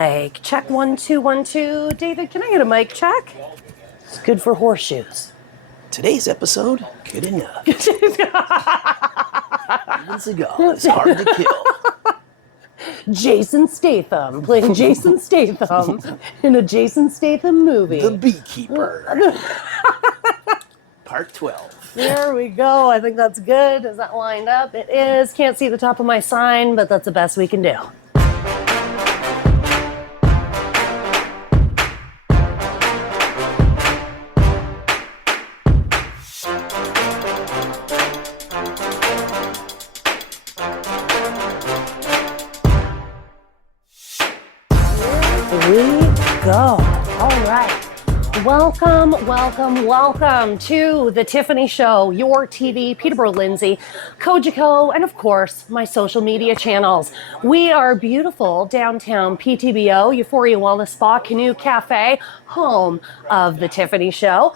Mic check 1 2 1 2. David, can I get a mic check? It's good for horseshoes. Today's episode, good enough. Even cigar is hard to kill. Jason Statham playing Jason Statham in a Jason Statham movie. The Beekeeper. Part 12. There we go. I think that's good. Is that lined up? It is. Can't see the top of my sign, but that's the best we can do. Go. All right. Welcome to the Tiffany Show, your TV, Peterborough Lindsay, Kojiko, and of course, my social media channels. We are beautiful downtown PTBO, Euphoria Wellness Spa, Canoe Cafe, home of the Tiffany Show.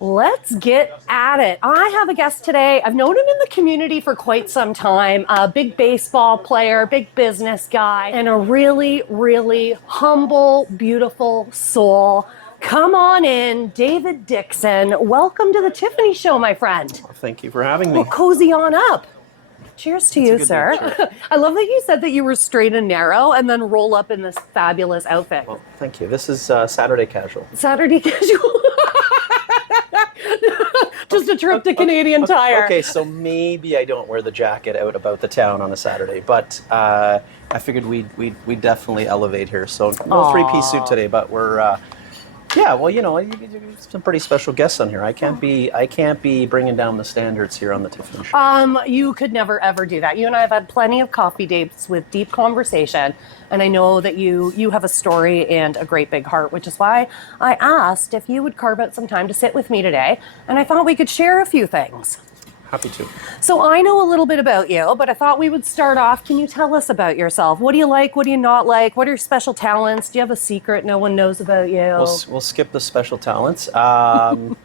Let's get at it. I have a guest today. I've known him in the community for quite some time. A big baseball player, big business guy, and a really, really humble, beautiful soul. Come on in, David Dickson. Welcome to the Tiffany Show, my friend. Well, thank you for having me. Well, cozy on up. Cheers to you, sir. I love that you said that you were straight and narrow and then roll up in this fabulous outfit. Well, thank you. This is Saturday casual. Saturday casual. Just a trip to Canadian Tire. Okay, so maybe I don't wear the jacket out about the town on a Saturday, but I figured we'd definitely elevate here. So no three-piece suit today, but we're yeah. Well, you know, some pretty special guests on here. I can't be bringing down the standards here on the Tiffany Show. You could never ever do that. You and I have had plenty of coffee dates with deep conversation, and I know that you have a story and a great big heart, which is why I asked if you would carve out some time to sit with me today, and I thought we could share a few things. Happy to. So I know a little bit about you, but I thought we would start off. Can you tell us about yourself? What do you like? What do you not like? What are your special talents? Do you have a secret no one knows about you? We'll skip the special talents. No,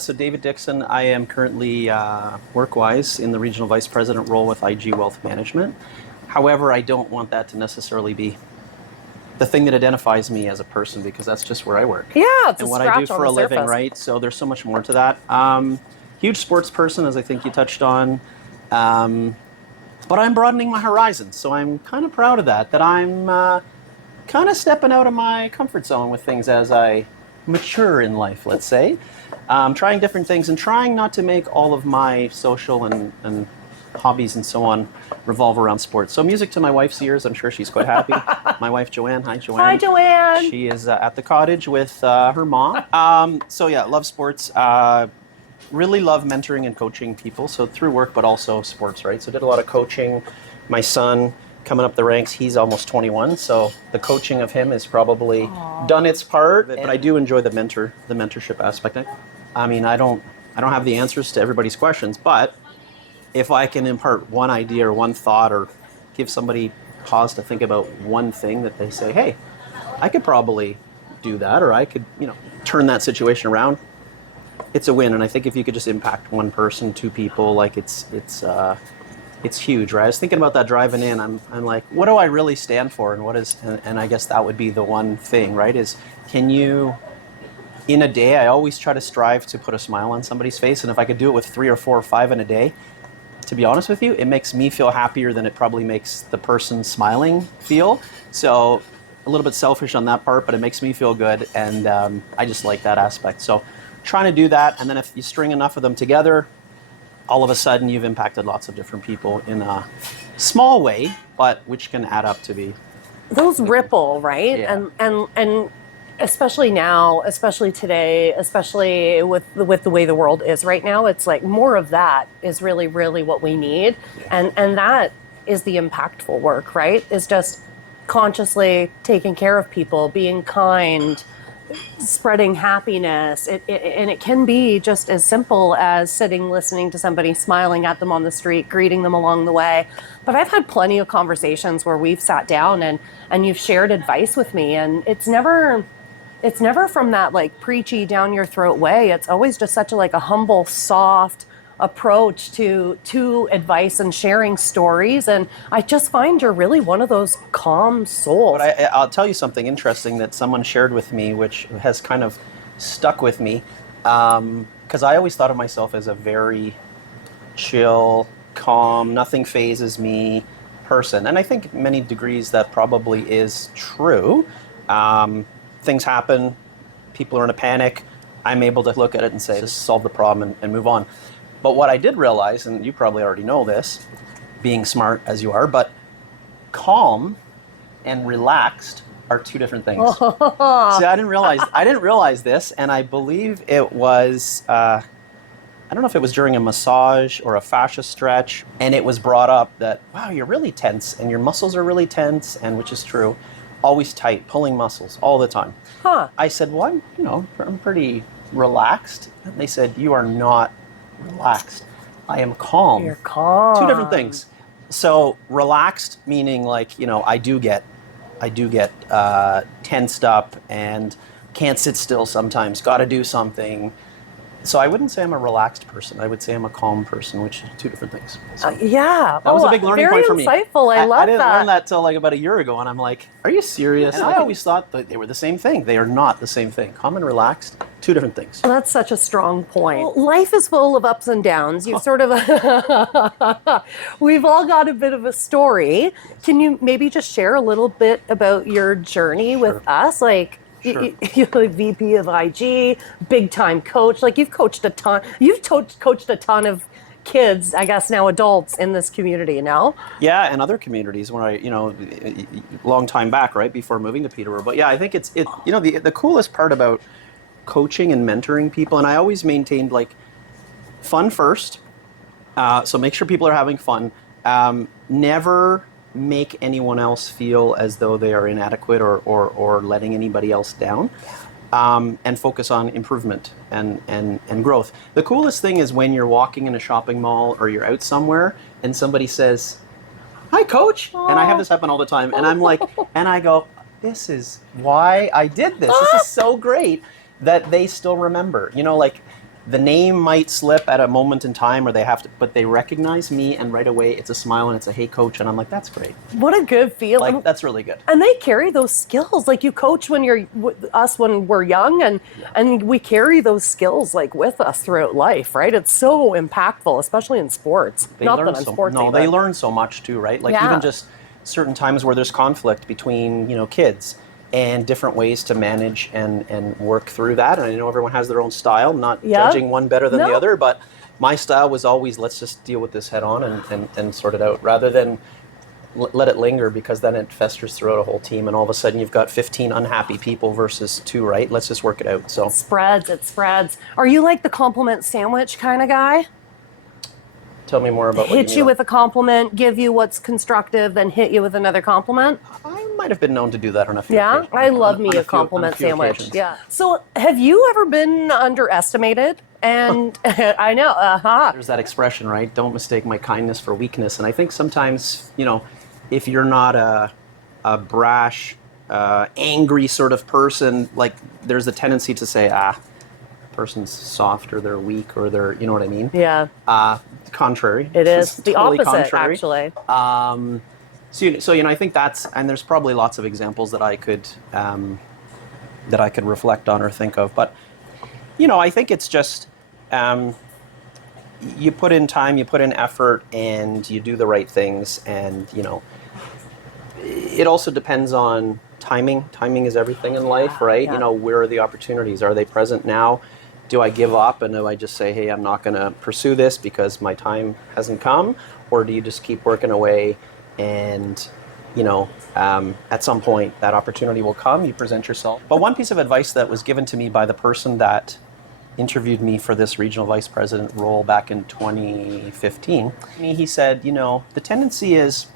so David Dickson, I am currently work-wise in the Regional Vice President role with IG Wealth Management. However, I don't want that to necessarily be the thing that identifies me as a person, because that's just where I work. Yeah, it's and a what scratch I do for on a the living, surface. right? So there's so much more to that. Huge sports person, as I think you touched on. But I'm broadening my horizons, so I'm kind of proud of that I'm kind of stepping out of my comfort zone with things as I mature in life, let's say. Trying different things and trying not to make all of my social and hobbies and so on revolve around sports. So music to my wife's ears, I'm sure she's quite happy. My wife, Joanne. Hi, Joanne. Hi, Joanne. She is at the cottage with her mom. So yeah, love sports. Really love mentoring and coaching people, so through work, but also sports, right? So did a lot of coaching. My son, coming up the ranks, he's almost 21, so the coaching of him has probably done its part, but I do enjoy the mentorship aspect. I mean, I don't have the answers to everybody's questions, but if I can impart one idea or one thought or give somebody pause to think about one thing that they say, hey, I could probably do that, or I could, turn that situation around, it's a win. And I think if you could just impact one person, two people, like it's huge, right? I was thinking about that driving in. I'm like, what do I really stand for, and what is, and I guess that would be the one thing, right? Is can you, in a day, I always try to strive to put a smile on somebody's face, and if I could do it with 3 or 4 or 5 in a day, to be honest with you, it makes me feel happier than it probably makes the person smiling feel. So a little bit selfish on that part, but it makes me feel good, and I just like that aspect. So trying to do that, and then if you string enough of them together, all of a sudden you've impacted lots of different people in a small way, but which can add up to be those ripple, right? Yeah. And especially now, especially today, especially with the way the world is right now, it's like more of that is really, really what we need. Yeah. And that is the impactful work, right? Is just consciously taking care of people, being kind, spreading happiness. And it can be just as simple as sitting, listening to somebody, smiling at them on the street, greeting them along the way. But I've had plenty of conversations where we've sat down and you've shared advice with me, and it's never from that like preachy down your throat way. It's always just such a humble, soft, approach to advice and sharing stories. And I just find you're really one of those calm souls. But I'll tell you something interesting that someone shared with me, which has kind of stuck with me, because I always thought of myself as a very chill, calm, nothing phases me person. And I think in many degrees that probably is true. Things happen, people are in a panic. I'm able to look at it and say, just solve the problem and move on. But what I did realize, and you probably already know this, being smart as you are, but calm and relaxed are two different things. See, I didn't realize this, and I believe it was, I don't know if it was during a massage or a fascia stretch, and it was brought up that, wow, you're really tense, and your muscles are really tense, and which is true, always tight, pulling muscles all the time. Huh. I said, well, I'm pretty relaxed. And they said, you are not relaxed. I am calm. You're calm. Two different things. So relaxed, meaning like, I do get tensed up and can't sit still sometimes, got to do something. So I wouldn't say I'm a relaxed person. I would say I'm a calm person, which are two different things. So yeah. that was a big learning point for me. Very insightful. I love that. I didn't learn that till like about a year ago, and I'm like, are you serious? And I always thought that they were the same thing. They are not the same thing. Calm and relaxed, two different things. Well, that's such a strong point. Well, life is full of ups and downs. You sort of, we've all got a bit of a story. Can you maybe just share a little bit about your journey with us? Like, Sure. You're like VP of IG, big time coach. Like you've coached a ton. You've coached a ton of kids, I guess now adults in this community now. Yeah, and other communities when long time back, right before moving to Peterborough. But yeah, I think the coolest part about coaching and mentoring people, and I always maintained like fun first. So make sure people are having fun. Never make anyone else feel as though they are inadequate or letting anybody else down, and focus on improvement and growth. The coolest thing is when you're walking in a shopping mall or you're out somewhere and somebody says, "Hi, coach." And I have this happen all the time, and I'm like, and I go, this is why I did this. This is so great that they still remember. Like the name might slip at a moment in time, or but they recognize me, and right away it's a smile and it's a "Hey, coach," and I'm like, that's great. What a good feeling. Like that's really good. And they carry those skills. Like you coach when when we're young, and we carry those skills like with us throughout life, right? It's so impactful, especially in sports. They learn so much too, right? Like even just certain times where there's conflict between kids, and different ways to manage and work through that. And I know everyone has their own style, not judging one better than the other, but my style was always, let's just deal with this head on and sort it out, rather than let it linger, because then it festers throughout a whole team, and all of a sudden you've got 15 unhappy people versus 2, right? Let's just work it out. So it spreads. Are you like the compliment sandwich kind of guy? Tell me more about what you mean. Hit you with a compliment, give you what's constructive, then hit you with another compliment? I might have been known to do that on a few occasions. I love me a compliment sandwich. Occasions. Yeah. So have you ever been underestimated? And I know, There's that expression, right? Don't mistake my kindness for weakness. And I think sometimes, if you're not a brash, angry sort of person, like there's a tendency to say, person's soft, or they're weak, or they're, you know what I mean? Yeah. Contrary. It is the totally opposite, contrary. actually. So I think that's, and there's probably lots of examples that I could reflect on or think of, but I think it's just you put in time, you put in effort, and you do the right things, and it also depends on timing. Timing is everything in life, right? Yeah. Where are the opportunities? Are they present now? Do I give up and do I just say, hey, I'm not going to pursue this because my time hasn't come? Or do you just keep working away and, at some point that opportunity will come, you present yourself. But one piece of advice that was given to me by the person that interviewed me for this regional vice president role back in 2015, he said, the tendency is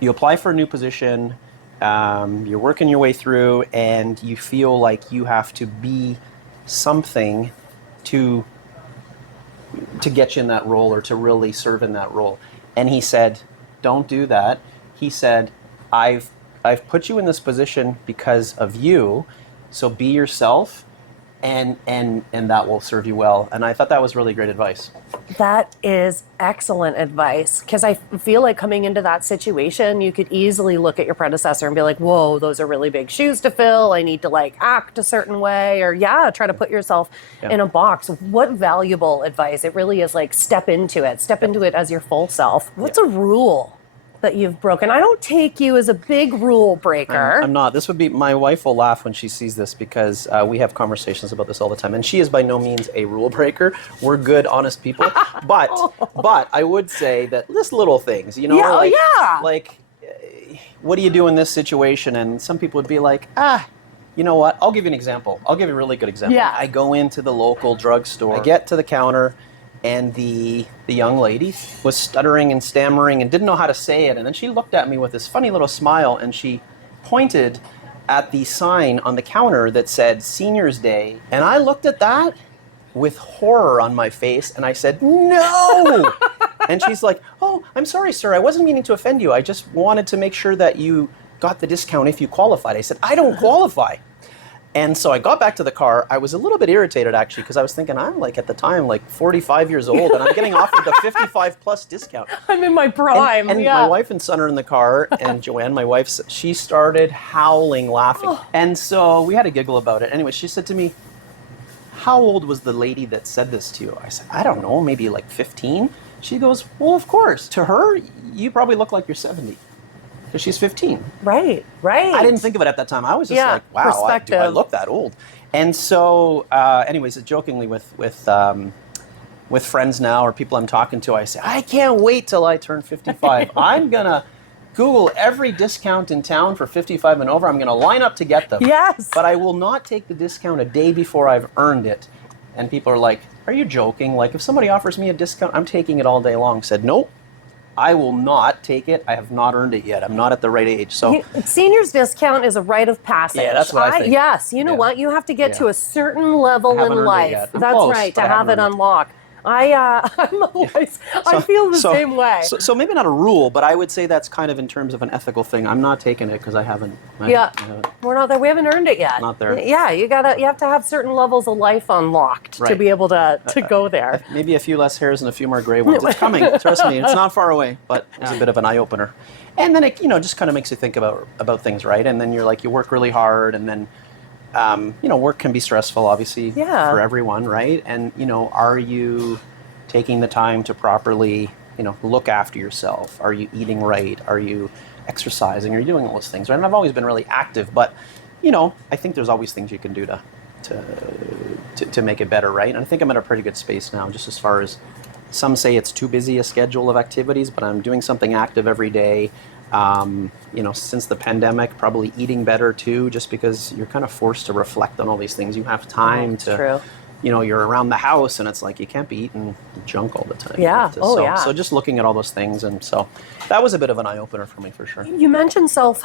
you apply for a new position, you're working your way through, and you feel like you have to be something to get you in that role, or to really serve in that role. And he said, don't do that. He said, I've put you in this position because of you, so be yourself, and that will serve you well. And I thought that was really great advice. That is excellent advice, because I feel like coming into that situation, you could easily look at your predecessor and be like, whoa, those are really big shoes to fill. I need to like act a certain way, or try to put yourself in a box. What valuable advice. It really is like step into it as your full self. What's a rule that you've broken? I don't take you as a big rule breaker. I'm not. This would be, my wife will laugh when she sees this, because we have conversations about this all the time. And she is by no means a rule breaker. We're good, honest people. But I would say that just little things, you know, like what do you do in this situation? And some people would be like, you know what? I'll give you an example. I'll give you a really good example. Yeah. I go into the local drugstore. I get to the counter, and the young lady was stuttering and stammering and didn't know how to say it. And then she looked at me with this funny little smile, and she pointed at the sign on the counter that said Seniors Day. And I looked at that with horror on my face, and I said, no! And she's like, oh, I'm sorry, sir. I wasn't meaning to offend you. I just wanted to make sure that you got the discount if you qualified. I said, I don't qualify. And so I got back to the car. I was a little bit irritated, actually, because I was thinking, I'm like, at the time, like 45 years old, and I'm getting offered the 55 plus discount. I'm in my prime. And my wife and son are in the car, and Joanne, my wife, she started howling, laughing. And so we had a giggle about it. Anyway, she said to me, how old was the lady that said this to you? I said, I don't know, maybe like 15. She goes, well, of course. To her, you probably look like you're 70. Because she's 15. Right. I didn't think of it at that time. I was just like, wow, do I look that old? And so, anyways, jokingly with friends now, or people I'm talking to, I say, I can't wait till I turn 55. I'm going to Google every discount in town for 55 and over. I'm going to line up to get them. Yes. But I will not take the discount a day before I've earned it. And people are like, are you joking? Like, if somebody offers me a discount, I'm taking it all day long. Said, nope. I will not take it. I have not earned it yet. I'm not at the right age. So seniors discount is a rite of passage. Yeah, that's what I think. Yes, you know what? You have to get to a certain level in life. That's close, right, to have it unlocked. I'm always, I feel the same way. So maybe not a rule, but I would say that's kind of in terms of an ethical thing. I'm not taking it because I haven't. We're not there. We haven't earned it yet. Not there. Yeah, you have to have certain levels of life unlocked to be able to go there. Maybe a few less hairs and a few more gray ones. It's coming. Trust me, it's not far away. But it's a bit of an eye opener, and then it just kind of makes you think about things, right? And then you're like, you work really hard, and then. Work can be stressful, obviously, for everyone, right? And, are you taking the time to properly, look after yourself? Are you eating right? Are you exercising? Are you doing all those things, right? And I've always been really active, but, I think there's always things you can do to make it better, right? And I think I'm in a pretty good space now, just as far as some say it's too busy a schedule of activities, but I'm doing something active every day. Since the pandemic, probably eating better too, just because you're kind of forced to reflect on all these things. You have time to, true. You're around the house, and it's like you can't be eating junk all the time. Yeah. So just looking at all those things, and so that was a bit of an eye opener for me, for sure. You mentioned self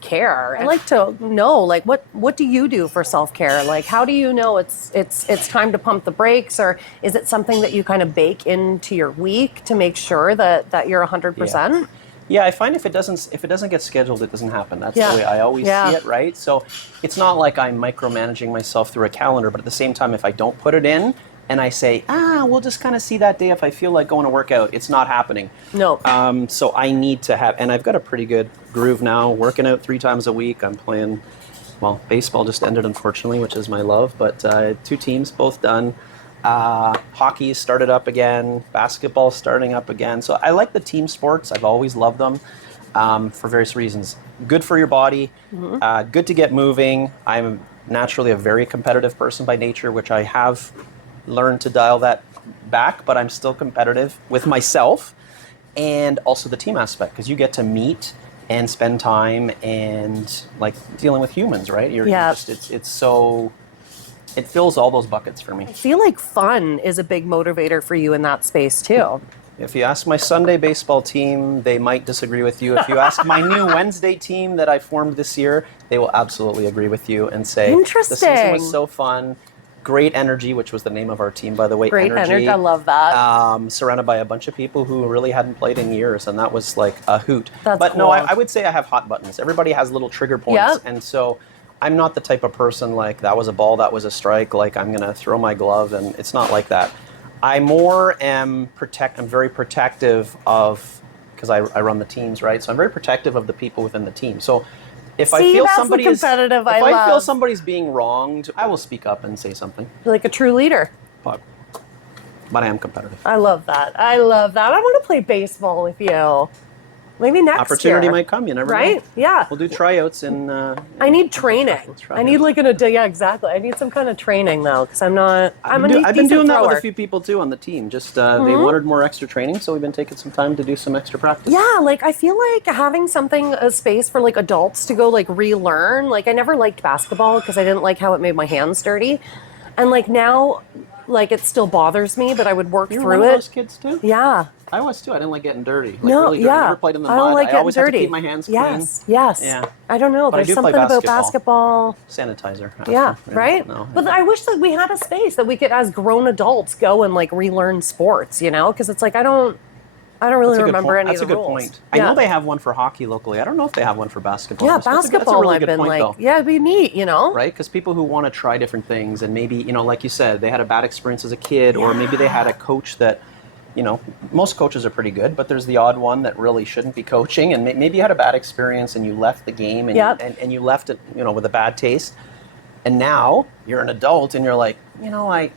care. I'd like to know, like, what do you do for self care? Like, how do you know it's time to pump the brakes, or is it something that you kind of bake into your week to make sure that you're 100%? Yeah, I find if it doesn't get scheduled, it doesn't happen. That's the way I always see it, right? So it's not like I'm micromanaging myself through a calendar, but at the same time, if I don't put it in and I say, we'll just kind of see that day if I feel like going to work out, it's not happening. No. So I need to have, and I've got a pretty good groove now, working out 3 times a week. I'm playing, baseball just ended, unfortunately, which is my love, but 2 teams, both done. Hockey started up again, basketball starting up again. So I like the team sports. I've always loved them for various reasons. Good for your body, good to get moving. I'm naturally a very competitive person by nature, which I have learned to dial that back, but I'm still competitive with myself, and also the team aspect, because you get to meet and spend time and like dealing with humans, right? You're just, it's so... It fills all those buckets for me. I feel like fun is a big motivator for you in that space too. If you ask my Sunday baseball team, they might disagree with you. If you ask my new Wednesday team that I formed this year, they will absolutely agree with you and say, interesting. The season was so fun. Great energy, which was the name of our team, by the way. Great energy. I love that. Surrounded by a bunch of people who really hadn't played in years, and that was like a hoot. That's but cool. No, I would say I have hot buttons. Everybody has little trigger points, and so I'm not the type of person like that was a ball, that was a strike, like I'm going to throw my glove, and it's not like that. I more am I'm very protective of, because I run the teams, right? So I'm very protective of the people within the team. So if I feel somebody is, if I feel somebody's being wronged, I will speak up and say something. You're like a true leader. But I am competitive. I love that. I love that. I want to play baseball with you. Maybe next Opportunity year. might come, you never know. Right? Yeah. We'll do tryouts in... I need training. I need like yeah, exactly. I need some kind of training though, because I'm not, I've been doing that with a few people too on the team. Just they wanted more extra training, so we've been taking some time to do some extra practice. Yeah, like I feel like having a space for like adults to go like relearn. Like I never liked basketball because I didn't like how it made my hands dirty. And like now, like it still bothers me, but I would work You're through one it. of those kids too? Yeah. I was too. I didn't like getting dirty. Like No, really dirty. yeah. I never played in the I mud. don't like I getting always dirty. had to keep my hands clean. Yes. Yeah. I don't know. But I There's do play something about basketball. Sanitizer. Yeah, right? No. But I wish that we had a space that we could, as grown adults, go and like relearn sports, you know? Because it's like I don't really remember any of the rules. That's a good point. I know they have one for hockey locally. I don't know if they have one for basketball. Yeah, That's basketball a really I've good been point, like, though. yeah, it'd be neat, you know? Right? Because people who want to try different things and maybe, you know, like you said, they had a bad experience as a kid, or maybe they had a coach that, you know, most coaches are pretty good, but there's the odd one that really shouldn't be coaching, and maybe you had a bad experience and you left the game and, and you left it, you know, with a bad taste. And now you're an adult and you're like, you know, I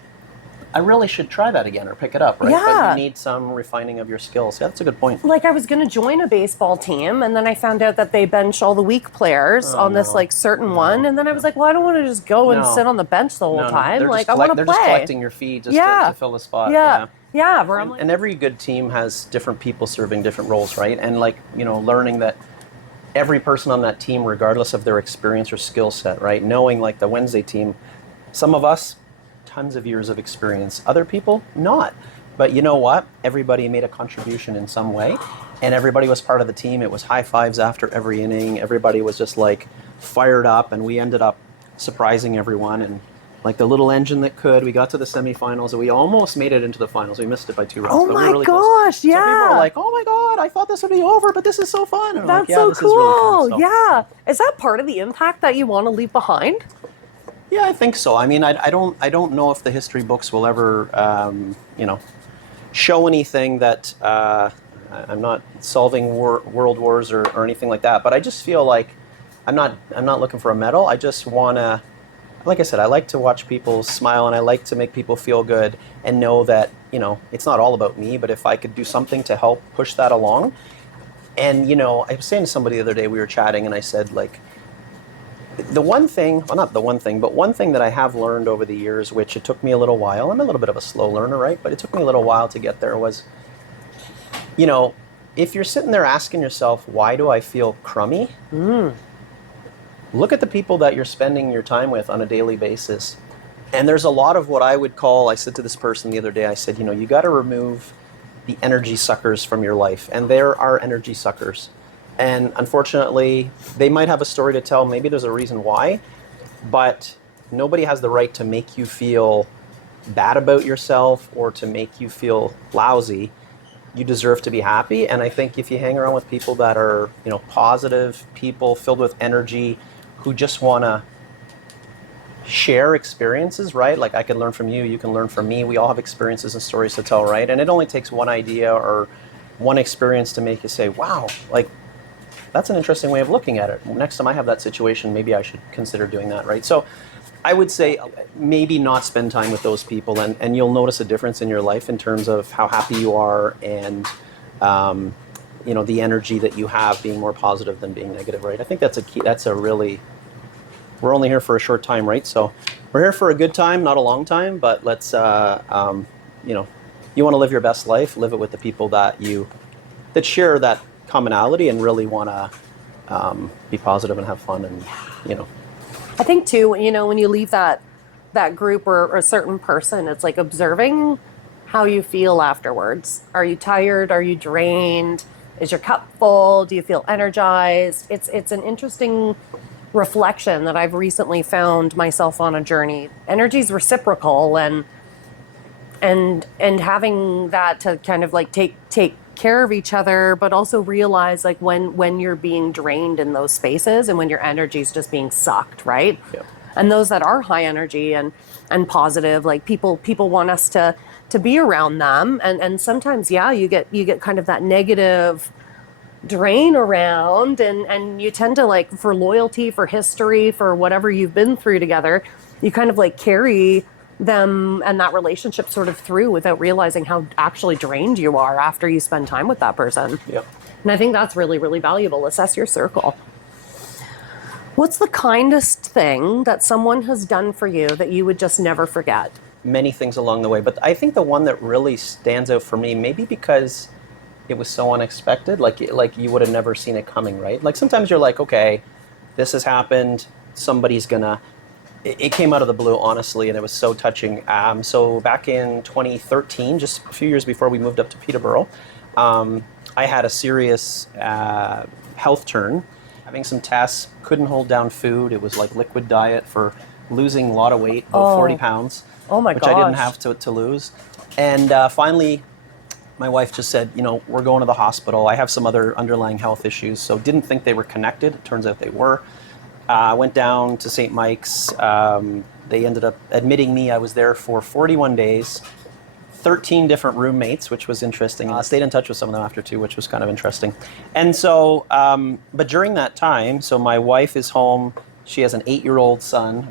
really should try that again or pick it up, right? Yeah. But you need some refining of your skills. Yeah, that's a good point. Like I was going to join a baseball team, and then I found out that they bench all the weak players on this like certain one, and then I was like, well, I don't want to just go and sit on the bench the whole time. They're like I want to play. They're just collecting your feed just to fill a spot. Yeah. Where I'm like, and every good team has different people serving different roles, right? And like, you know, learning that every person on that team, regardless of their experience or skill set, right? Knowing like the Wednesday team, some of us, tons of years of experience. Other people, not. But you know what? Everybody made a contribution in some way, and everybody was part of the team. It was high fives after every inning. Everybody was just like fired up, and we ended up surprising everyone. And like the little engine that could, we got to the semifinals, and we almost made it into the finals. We missed it by 2 runs. oh but my we were really gosh, close. yeah. So people were like, oh my God, I thought this would be over, but this is so fun. And That's like, so this cool. is really fun. So, yeah. Is that part of the impact that you want to leave behind? Yeah, I think so. I mean, I don't know if the history books will ever, you know, show anything that I'm not solving world wars or anything like that. But I just feel like I'm not looking for a medal. I just want to, like I said, I like to watch people smile, and I like to make people feel good and know that, you know, it's not all about me. But if I could do something to help push that along, and you know, I was saying to somebody the other day, we were chatting, and I said like, the one thing, well, not the one thing, but one thing that I have learned over the years, which it took me a little while, I'm a little bit of a slow learner, right? But it took me a little while to get there, was, you know, if you're sitting there asking yourself, why do I feel crummy? Look at the people that you're spending your time with on a daily basis. And there's a lot of what I would call, I said to this person the other day, I said, you know, you got to remove the energy suckers from your life. And there are energy suckers. And unfortunately, they might have a story to tell. Maybe there's a reason why, but nobody has the right to make you feel bad about yourself or to make you feel lousy. You deserve to be happy. And I think if you hang around with people that are, you know, positive people filled with energy, who just want to share experiences, right? Like I can learn from you, you can learn from me. We all have experiences and stories to tell, right? And it only takes one idea or one experience to make you say, wow, like, that's an interesting way of looking at it. Next time I have that situation, maybe I should consider doing that, right? So I would say maybe not spend time with those people, and you'll notice a difference in your life in terms of how happy you are and, you know, the energy that you have being more positive than being negative, right? I think that's a key. That's a really, we're only here for a short time, right? So we're here for a good time, not a long time, but let's, you know, you want to live your best life, live it with the people that share that commonality and really want to be positive and have fun, and you know. I think too, you know, when you leave that group or a certain person, it's like observing how you feel afterwards. Are you tired? Are you drained? Is your cup full? Do you feel energized? It's an interesting reflection that I've recently found myself on a journey. Energy is reciprocal, and having that to kind of like take care of each other, but also realize like when you're being drained in those spaces and when your energy is just being sucked, right? Yeah. And those that are high energy and positive, like people want us to be around them, and sometimes you get kind of that negative drain around, and you tend to, like, for loyalty, for history, for whatever you've been through together, you kind of like carry them and that relationship sort of through without realizing how actually drained you are after you spend time with that person. Yep. And I think that's really, really valuable. Assess your circle. What's the kindest thing that someone has done for you that you would just never forget? Many things along the way, but I think the one that really stands out for me, maybe because it was so unexpected, like you would have never seen it coming, right? Like sometimes you're like, okay, this has happened, somebody's gonna, it came out of the blue, honestly, and it was so touching. So back in 2013, just a few years before we moved up to Peterborough, I had a serious health turn, having some tests, couldn't hold down food. It was like liquid diet for losing a lot of weight, about 40 pounds, Oh my which I didn't gosh. have to lose. And finally, my wife just said, we're going to the hospital. I have some other underlying health issues, so didn't think they were connected. It turns out they were. Went down to St. Mike's. They ended up admitting me. I was there for 41 days, 13 different roommates, which was interesting. I stayed in touch with some of them after too, which was kind of interesting. And so, but during that time, so my wife is home. She has an 8-year-old son.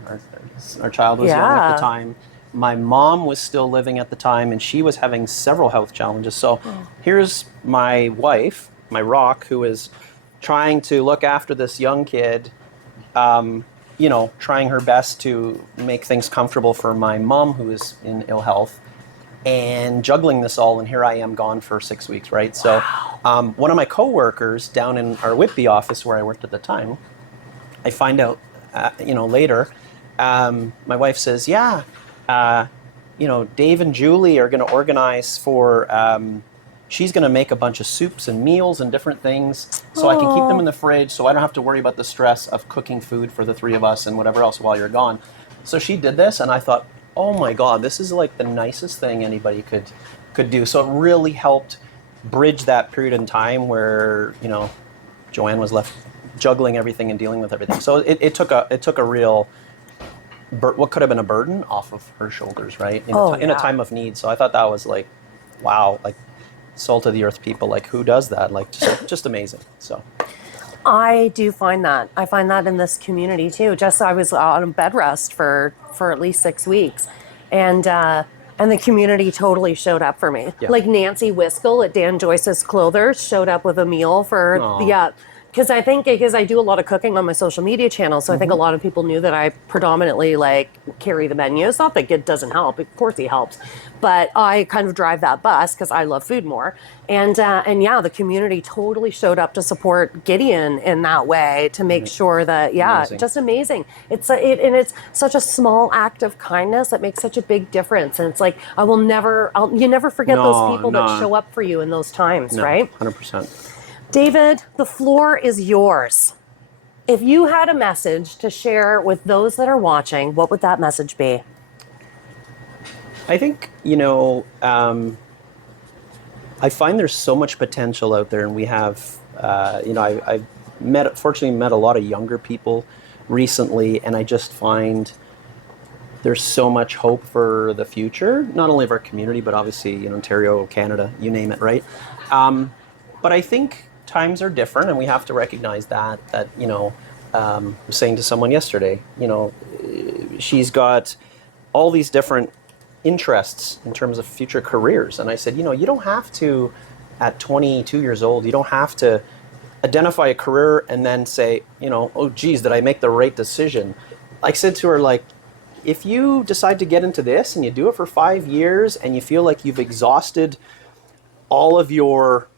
Our child was young at the time. My mom was still living at the time, and she was having several health challenges. So here's my wife, my rock, who is trying to look after this young kid, trying her best to make things comfortable for my mom, who is in ill health, and juggling this all. And here I am gone for 6 weeks, right? So one of my coworkers down in our Whitby office where I worked at the time, I find out, later, my wife says, Dave and Julie are going to organize for, she's going to make a bunch of soups and meals and different things so I can keep them in the fridge so I don't have to worry about the stress of cooking food for the three of us and whatever else while you're gone. So she did this, and I thought, oh my God, this is like the nicest thing anybody could do. So it really helped bridge that period in time where, Joanne was left juggling everything and dealing with everything. So it took a real, what could have been a burden off of her shoulders, right? In a time of need. So I thought that was like, wow, like salt of the earth people, like who does that? Like just amazing. So I do find that. I find that in this community too. I was on bed rest for at least 6 weeks, and the community totally showed up for me. Yeah. Like Nancy Wiskell at Dan Joyce's Clothers showed up with a meal for because I do a lot of cooking on my social media channel, so I think a lot of people knew that I predominantly like carry the menus. Not that it doesn't help, of course he helps, but I kind of drive that bus because I love food more. And the community totally showed up to support Gideon in that way to make sure that Amazing. just amazing. It's such a small act of kindness that makes such a big difference. And it's like you never forget those people that show up for you in those times, right? 100%. David, the floor is yours. If you had a message to share with those that are watching, what would that message be? I think, I find there's so much potential out there, and we have, I've fortunately met a lot of younger people recently, and I just find there's so much hope for the future, not only of our community, but obviously in Ontario, Canada, you name it, right? But I think times are different, and we have to recognize that I was saying to someone yesterday, she's got all these different interests in terms of future careers. And I said, you don't have to, at 22 years old, you don't have to identify a career and then say, oh geez, did I make the right decision? I said to her, like, if you decide to get into this and you do it for 5 years and you feel like you've exhausted all of your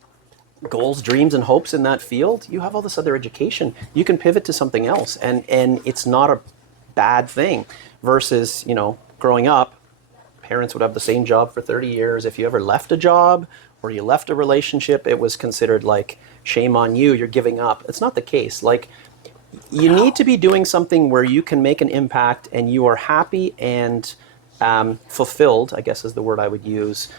goals, dreams, and hopes in that field, you have all this other education. You can pivot to something else, and it's not a bad thing. Versus, growing up, parents would have the same job for 30 years. If you ever left a job or you left a relationship, it was considered like, shame on you, you're giving up. It's not the case. Like, you need to be doing something where you can make an impact and you are happy and fulfilled, I guess is the word I would use,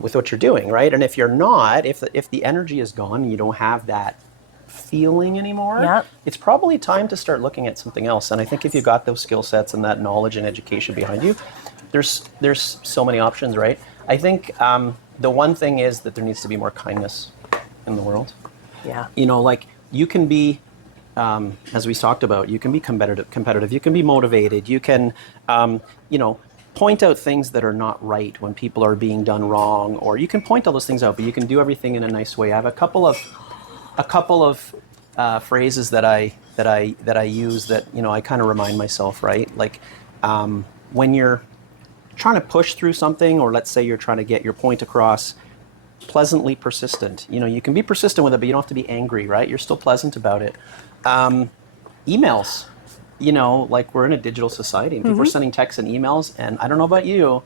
with what you're doing, right? And if you're not, if the energy is gone and you don't have that feeling anymore, Yep. it's probably time to start looking at something else. And I think if you've got those skill sets and that knowledge and education behind you, there's so many options, right? I think the one thing is that there needs to be more kindness in the world. Yeah. You know, like you can be, as we talked about, you can be competitive, you can be motivated, you can, you know, point out things that are not right when people are being done wrong, or you can point all those things out, but you can do everything in a nice way. I have a couple of phrases that I use that, you know, I kind of remind myself, right? Like when you're trying to push through something, or let's say you're trying to get your point across, pleasantly persistent. You know, you can be persistent with it, but you don't have to be angry, right? You're still pleasant about it. Emails, you know, like we're in a digital society and people are sending texts and emails, and I don't know about you,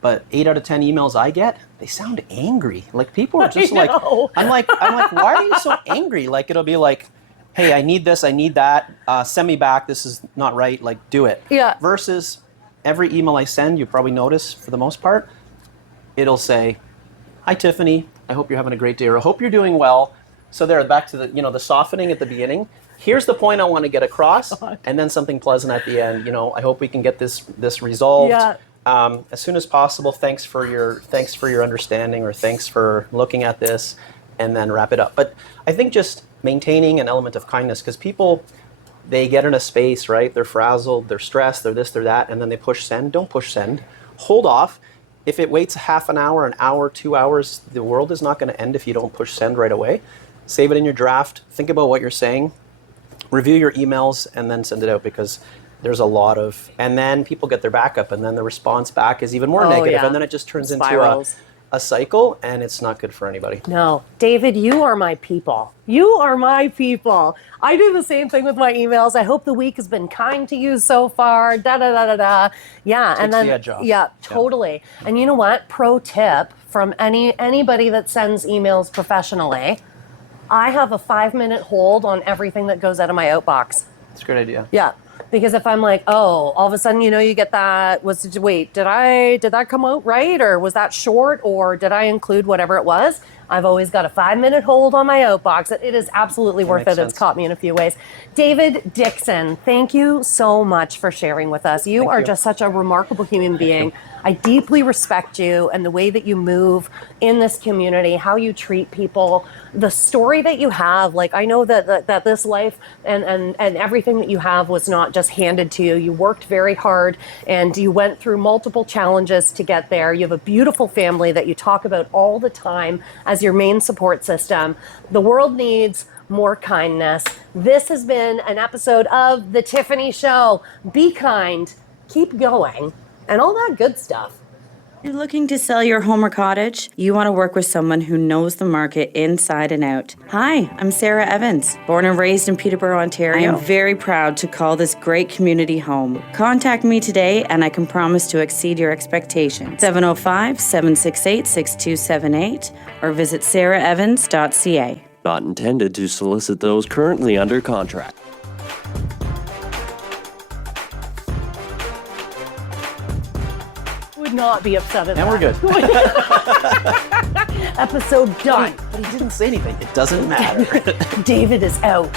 but 8 out of 10 emails I get, they sound angry. Like people are just like, I'm like, why are you so angry? Like it'll be like, hey, I need this, I need that, send me back, this is not right, like do it. Yeah. Versus every email I send, you probably notice for the most part, it'll say, hi Tiffany, I hope you're having a great day, or I hope you're doing well. So there, back to the, you know, the softening at the beginning. Here's the point I want to get across, and then something pleasant at the end. You know, I hope we can get this resolved as soon as possible. Thanks for your understanding, or thanks for looking at this, and then wrap it up. But I think just maintaining an element of kindness, because people, they get in a space, right? They're frazzled, they're stressed, they're this, they're that, and then they push send. Don't push send. Hold off. If it waits half an hour, 2 hours, the world is not going to end if you don't push send right away. Save it in your draft. Think about what you're saying. Review your emails and then send it out, because there's a lot of, and then people get their backup, and then the response back is even more negative, and then it just turns into a cycle, and it's not good for anybody. No, David, you are my people. You are my people. I do the same thing with my emails. I hope the week has been kind to you so far. Da da da da da. Yeah, Takes and then the edge off. Yeah, totally. And you know what? Pro tip from anybody that sends emails professionally: I have a 5-minute hold on everything that goes out of my outbox. That's a great idea. Yeah. Because if I'm like, oh, all of a sudden, you know, you get that, did that come out right? Or was that short? Or did I include whatever it was? I've always got a 5-minute hold on my outbox. It is absolutely worth it. It's caught me in a few ways. David Dickson, thank you so much for sharing with us. You are just such a remarkable human being. I deeply respect you and the way that you move in this community, how you treat people, the story that you have. Like, I know that this life and everything that you have was not just handed to you. You worked very hard and you went through multiple challenges to get there. You have a beautiful family that you talk about all the time as your main support system. The world needs more kindness. This has been an episode of The Tiffany Show. Be kind, keep going, and all that good stuff. You're looking to sell your home or cottage? You want to work with someone who knows the market inside and out. Hi, I'm Sarah Evans, born and raised in Peterborough, Ontario. I'm very proud to call this great community home. Contact me today and I can promise to exceed your expectations. 705-768-6278 or visit sarahevans.ca. Not intended to solicit those currently under contract. Would not be upset at And that. we're good. Episode done. But he didn't say anything. It doesn't matter. David is out.